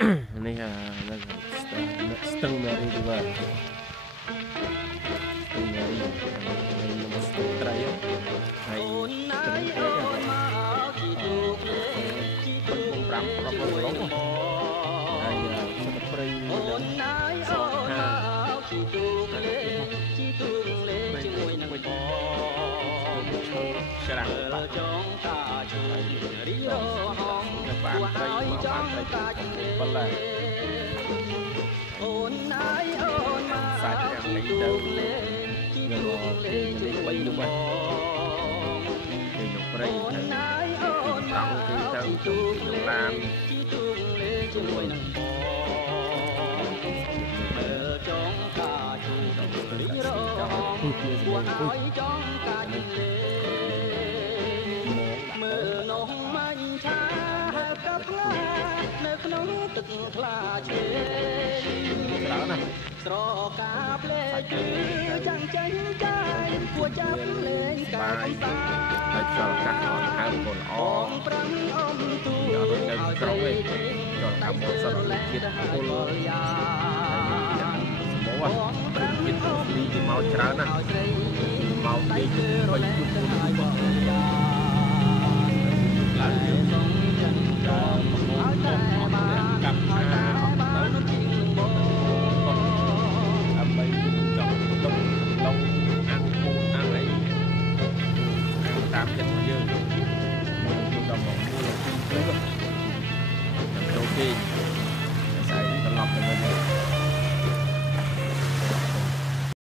នេះស្ទឹងនារីទីបាទស្ទឹងនារីនឹងស្ទឹងត្រីហើយស្ទឹងពេក5ប្រព័ន្ធរងហើយសត្វព្រៃសងខាជាមួយនឹងច្រាំងបាក់ចងតាជួយរីរហងបានត្រីមកបានត្រីប៉ុន្តែអូនណាយអូនមកសាច់យ៉ាងនេះទៅយកលេងបីយប់ហើយគេយកព្រៃទៅតង់ទីទៅយកឡានជាមួយនឹងចងតាជួយរីរហងឲ្យចងតាលេមើលនំមាញ់ឆាកាផ្លានៅក្នុងទឹកថ្លាឆ្វេងច្រើនណាស់ស្រកាភ្លេចគឺចាំងចាញ់ចាយគួរចាប់លេងកាយកំសាហើយចលកាត់អត់ហើមកូនអងប្រាំងអំទូយកទៅក្រុងឯងចលកាត់មកសត្វជាតិពលយ៉ាសម្បូរជាតិពលីគេមកច្រើនណាស់មកទីបីជុំ